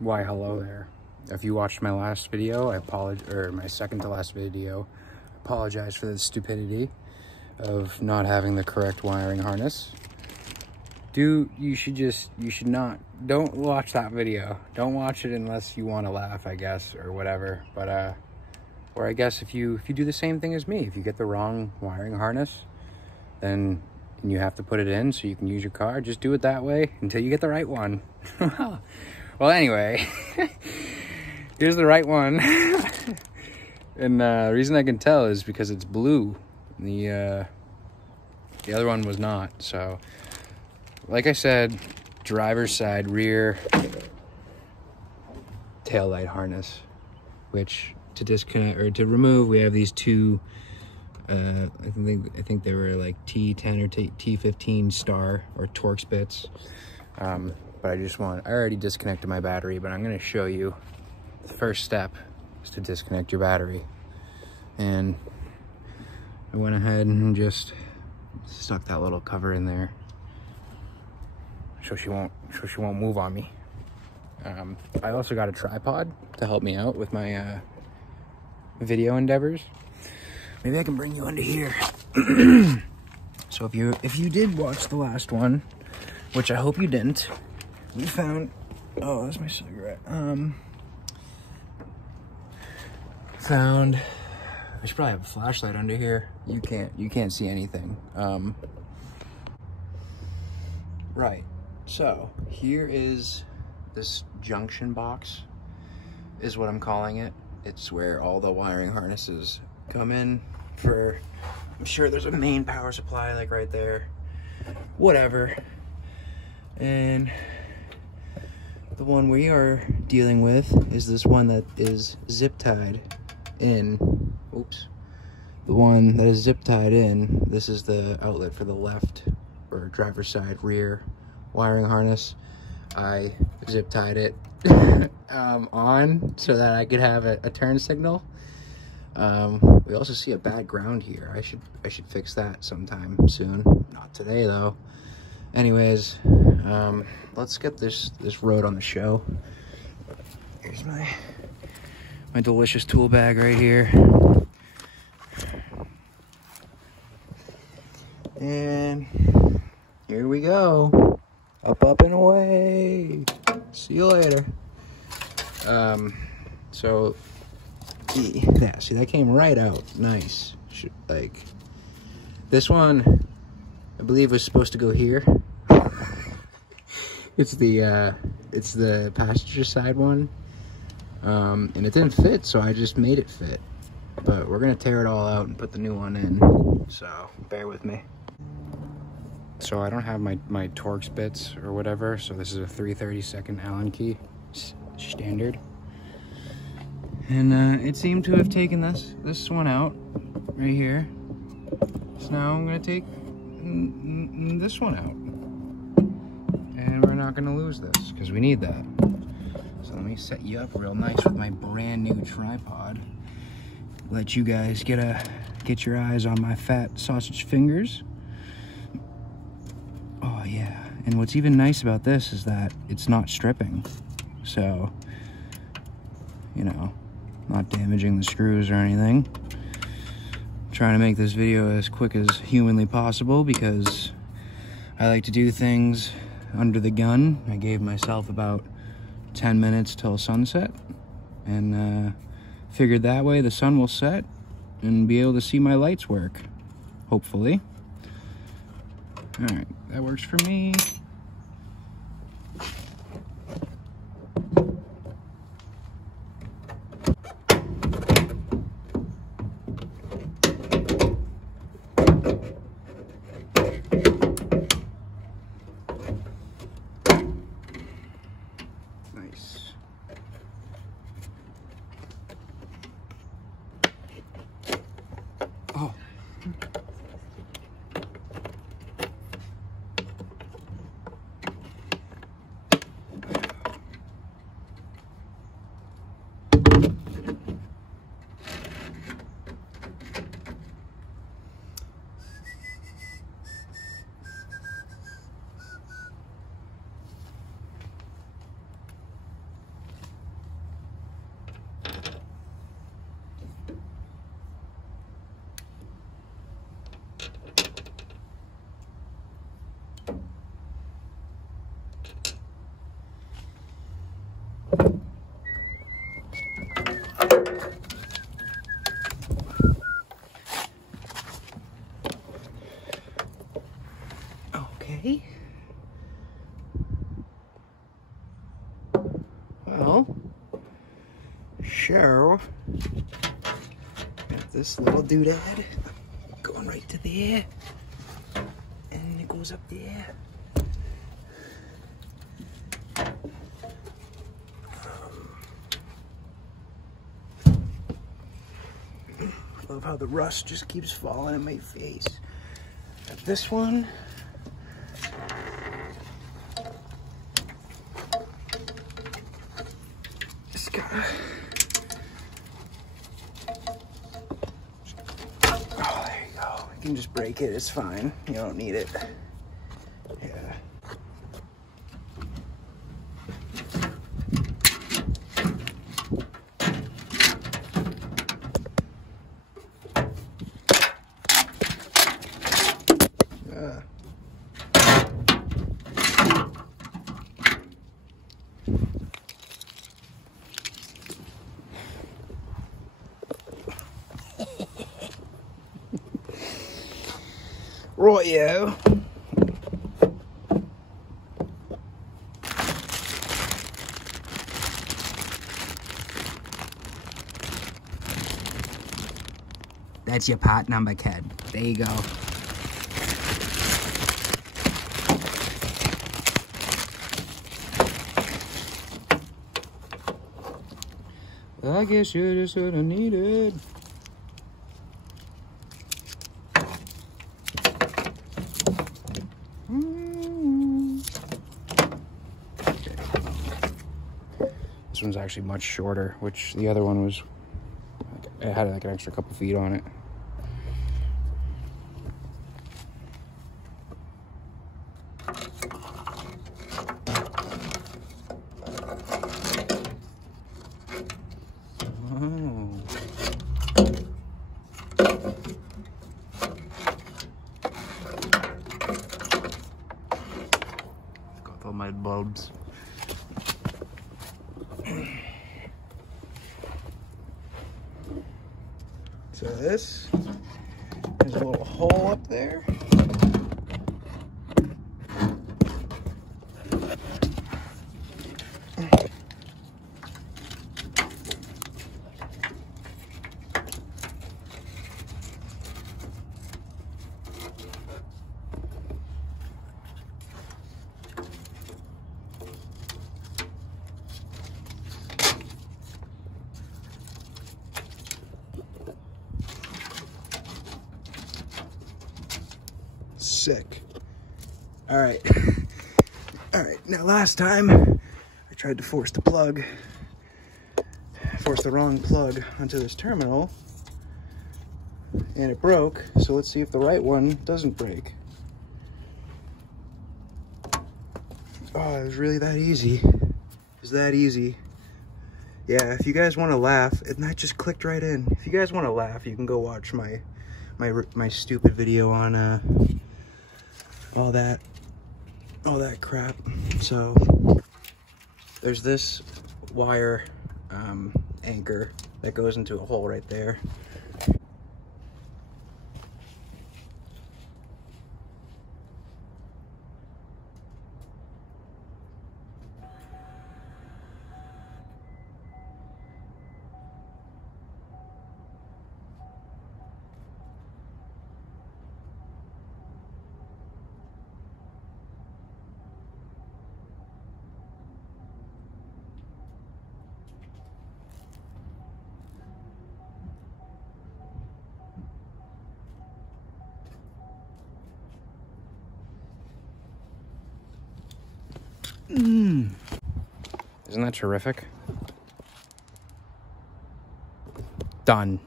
Why, hello there. If you watched my last video, I apologize, or my second to last video, I apologize for the stupidity of not having the correct wiring harness. Don't watch that video. Don't watch it unless you want to laugh, I guess, or whatever. But, or I guess if you do the same thing as me, if you get the wrong wiring harness, then you have to put it in so you can use your car, just do it that way until you get the right one. Well, anyway, here's the right one. And the reason I can tell is because it's blue. The other one was not. So, like I said, driver's side rear taillight harness, which to disconnect or to remove, we have these two. I think they were like T10 or T15 star or Torx bits. But I already disconnected my battery, but I'm going to show you the first step is to disconnect your battery. And I went ahead and just stuck that little cover in there so she won't move on me. I also got a tripod to help me out with my video endeavors. Maybe I can bring you under here. So if you did watch the last one, which I hope you didn't, we found, oh, that's my cigarette. I should probably have a flashlight under here. You can't see anything. Right, so here is this junction box, is what I'm calling it. It's where all the wiring harnesses come in for, I'm sure there's a main power supply like right there, whatever. And the one we are dealing with is this one that is zip tied in. Oops. The one that is zip tied in, this is the outlet for the left or driver's side rear wiring harness. I zip tied it on so that I could have a turn signal. We also see a bad ground here. I should fix that sometime soon. Not today though. Anyways, let's get this road on the show. Here's my delicious tool bag right here. And here we go. Up and away. See you later. So yeah, see, that came right out. Nice. Like, this one, I believe, was supposed to go here. It's the passenger side one. And it didn't fit, so I just made it fit. But we're gonna tear it all out and put the new one in. So bear with me. So I don't have my Torx bits or whatever. So this is a 3/32 Allen key, standard. And it seemed to have taken this one out right here. So now I'm gonna take this one out, and we're not gonna lose this because we need that. So let me set you up real nice with my brand new tripod. Let you guys get your eyes on my fat sausage fingers. Oh yeah, and what's even nice about this is that it's not stripping. So, you know, not damaging the screws or anything. I'm trying to make this video as quick as humanly possible because I like to do things under the gun. I gave myself about 10 minutes till sunset, and figured that way the sun will set and be able to see my lights work, hopefully. All right, that works for me. Nice. Oh. Okay. Well, so got this little doodad going right to there, and it goes up there. Love how the rust just keeps falling in my face. Got this one. Just gotta. Oh, there you go. You can just break it. It's fine. You don't need it. Yeah. Right-yo. That's your part number, kid. There you go. I guess you're just what I needed. This one's actually much shorter, which the other one was, it had like an extra couple feet on it. Oh. Got all my bulbs. So this, there's a little hole up there. Sick. All right. All right. Now, last time I tried to force the wrong plug onto this terminal, and it broke. So let's see if the right one doesn't break. Oh, it was really that easy. It was that easy. Yeah, if you guys want to laugh, and that just clicked right in. If you guys want to laugh, you can go watch my stupid video on all that crap. So there's this wire anchor that goes into a hole right there. Isn't that terrific? Done.